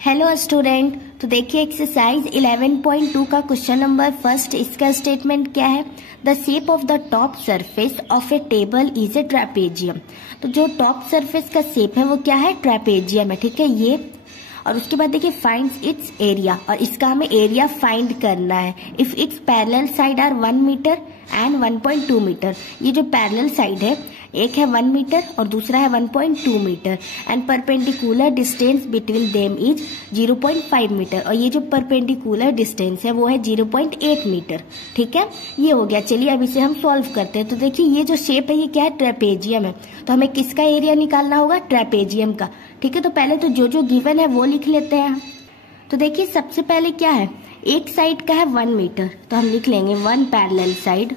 Hello student. तो देखिए exercise 11.2 का क्वेश्चन नंबर फर्स्ट, इसका स्टेटमेंट क्या है? The shape of the top surface of A table is a trapezium. तो जो टॉप सरफेस का शेप है वो क्या है? ट्रेपेजियम है। ठीक है ये। और उसके बाद देखिए फाइंड इट्स एरिया, और इसका हमें एरिया फाइंड करना है। If it's parallel side are 1 metre and 1.2 metre. ये जो पैरेलल साइड है, एक है 1 मीटर और दूसरा है 1.2 metre, and perpendicular distance between them is 0.5 metre, और ये जो परपेंडिकुलर डिस्टेंस है वो है 0.8 मीटर। ठीक है, ये हो गया। चलिए अब इसे हम सॉल्व करते हैं। तो देखिए ये जो शेप है ये क्या है? ट्रेपेजियम है। तो हमें किसका एरिया निकालना होगा? ट्रेपेजियम का। ठीक है, तो पहले तो जो गिवन है वो लिख लेते हैं। तो देखिए सबसे पहले क्या है, एक साइड का है 1 मीटर, तो हम लिख लेंगे 1 parallel side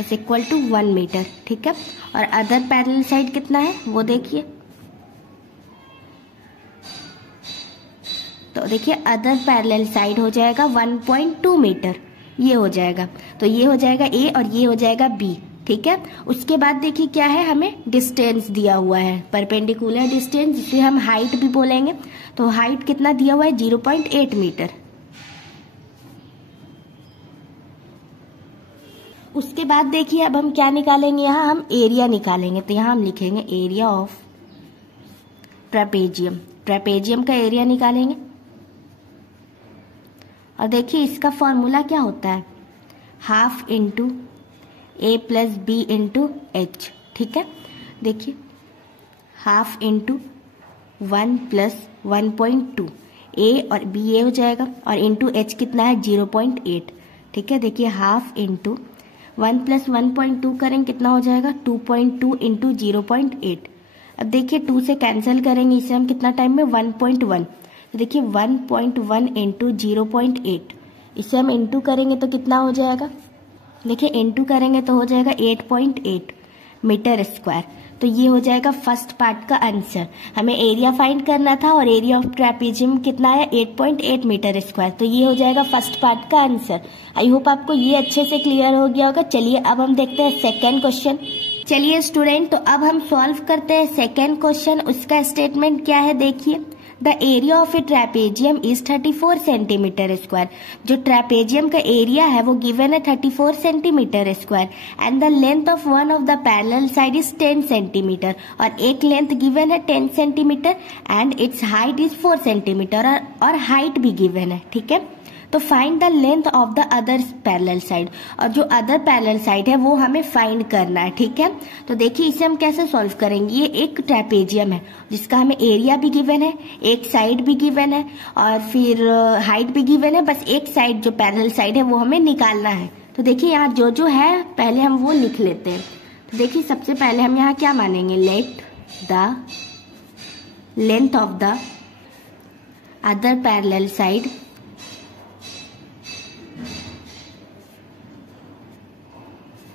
is equal to 1 metre. ठीक है, और अदर पैरेलल साइड कितना है वो देखिए। तो देखिए अदर पैरेलल साइड हो जाएगा 1.2 मीटर, ये हो जाएगा। तो ये हो जाएगा ए और ये हो जाएगा बी। ठीक है, उसके बाद देखिए क्या है, हमें डिस्टेंस दिया हुआ है, परपेंडिकुलर डिस्टेंस, जिसे हम हाइट भी बोलेंगे। तो हाइट कितना दिया हुआ है? 0.8 मीटर। उसके बाद देखिए अब हम क्या निकालेंगे, यहाँ हम एरिया निकालेंगे। तो यहाँ हम लिखेंगे एरिया ऑफ ट्रेपेजियम। ट्रेपेजियम का एरिया निकालेंगे। और देखिए इसका फॉर्मूला क्या होता है? हाफ इंटू ए प्लस बी इंटू एच। ठीक है, देखिए हाफ इंटू 1 प्लस 1.2, ए और बी ए हो जाएगा, और इंटू एच कितना है? 0.8। ठीक है, देखिए हाफ इंटू 1 प्लस 1.2 करेंगे कितना हो जाएगा? 2.2 इंटू 0.8। अब देखिए 2 से कैंसिल करेंगे इसे हम कितना टाइम में? 1.1। तो देखिए 1.1 इंटू 0.8, इसे हम इंटू करेंगे तो कितना हो जाएगा? देखिए इंटू करेंगे तो हो जाएगा 8.8 मीटर स्क्वायर। तो ये हो जाएगा फर्स्ट पार्ट का आंसर। हमें एरिया फाइंड करना था और एरिया ऑफ ट्रेपेजियम कितना है? 8.8 मीटर स्क्वायर। तो ये हो जाएगा फर्स्ट पार्ट का आंसर। आई होप आपको ये अच्छे से क्लियर हो गया होगा। चलिए अब हम देखते हैं सेकेंड क्वेश्चन। चलिए स्टूडेंट, तो अब हम सॉल्व करते हैं सेकेंड क्वेश्चन। उसका स्टेटमेंट क्या है देखिए। The area of A trapezium is 34 centimetre square. जो ट्रेपेजियम का एरिया है वो गिवन है 34 centimetre square, and the length of one of the parallel side is 10 centimetre. और एक लेंथ गिवन है 10 centimetre and it's height is 4 centimetre, और height भी गिवन है। ठीक है, तो find the length of the other parallel side. और जो अदर पैरेलल साइड है वो हमें फाइंड करना है। ठीक है, तो देखिए इसे हम कैसे सॉल्व करेंगे। ये एक ट्रेपेजियम है जिसका हमें एरिया भी गिवन है, एक साइड भी गिवन है, और फिर हाइट भी गिवन है। बस एक साइड जो पैरेलल साइड है वो हमें निकालना है। तो देखिए यहाँ जो है पहले हम वो लिख लेते हैं। तो देखिए सबसे पहले हम यहाँ क्या मानेंगे? Let the length of the other parallel side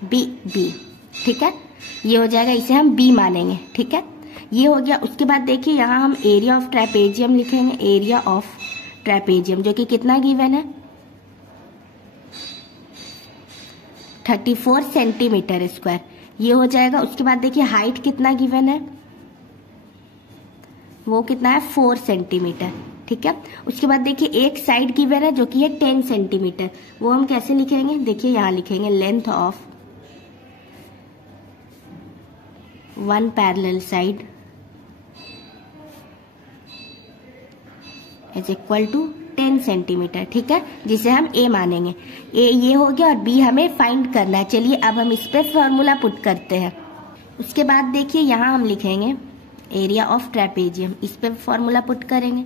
be. ठीक है, ये हो जाएगा, इसे हम बी मानेंगे। ठीक है, ये हो गया। उसके बाद देखिए यहाँ हम एरिया ऑफ ट्रेपेजियम लिखेंगे। एरिया ऑफ ट्रेपेजियम जो कि कितना गिवन है? 34 सेंटीमीटर स्क्वायर, ये हो जाएगा। उसके बाद देखिए हाइट कितना गिवन है? वो कितना है? 4 सेंटीमीटर। ठीक है, उसके बाद देखिए एक साइड गिवन है जो कि है 10 सेंटीमीटर। वो हम कैसे लिखेंगे? देखिए यहाँ लिखेंगे length of 1 parallel side is equal to 10 centimetre. ठीक है, जिसे हम ए मानेंगे। ए ये हो गया और बी हमें फाइंड करना है। चलिए अब हम इस पे फॉर्मूला पुट करते हैं। उसके बाद देखिए यहाँ हम लिखेंगे एरिया ऑफ ट्रेपेजियम, इस पे फॉर्मूला पुट करेंगे।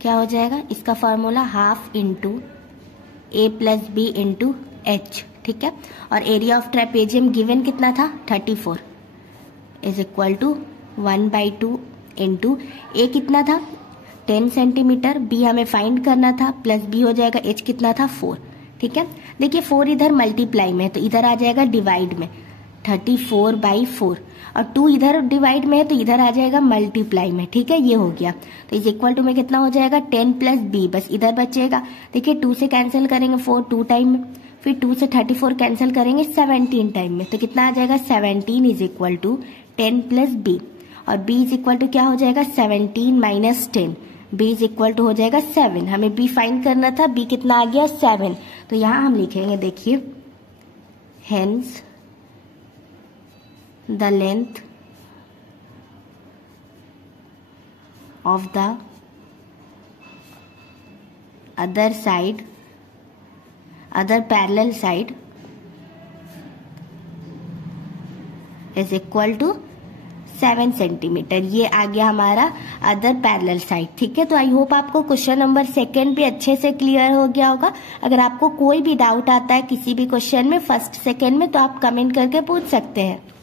क्या हो जाएगा? इसका फॉर्मूला हाफ इंटू ए प्लस बी इंटू एच। ठीक है, और एरिया ऑफ ट्रेपेजियम गिवन कितना था? 34 इज इक्वल टू 1/2 इंटू ए कितना था? 10 सेंटीमीटर, बी हमें फाइंड करना था, प्लस बी हो जाएगा एच कितना था? 4। ठीक है, देखिए 4 इधर मल्टीप्लाई में है तो इधर आ जाएगा डिवाइड में, 34/4, और 2 इधर डिवाइड में है तो इधर आ जाएगा मल्टीप्लाई में। ठीक है, ये हो गया। तो इज इक्वल टू में कितना हो जाएगा? 10 प्लस बी, बस इधर बचेगा। देखिए 2 से कैंसिल करेंगे 4 2 टाइम में, फिर 2 से 34 कैंसिल करेंगे 17 टाइम में, तो कितना आ जाएगा 17 is equal to 10 plus B, और b इज इक्वल टू क्या हो जाएगा 17 minus 10, b is equal to हो जाएगा 7। हमें b फाइंड करना था, b कितना आ गया 7। तो यहां हम लिखेंगे, देखिए hence the length of the other side, other parallel side is equal to 7 centimetre. ये आ गया हमारा अदर पैरेलल साइड। ठीक है, तो आई होप आपको क्वेश्चन नंबर 2 भी अच्छे से क्लियर हो गया होगा। अगर आपको कोई भी डाउट आता है किसी भी क्वेश्चन में, फर्स्ट सेकेंड में, तो आप कमेंट करके पूछ सकते हैं।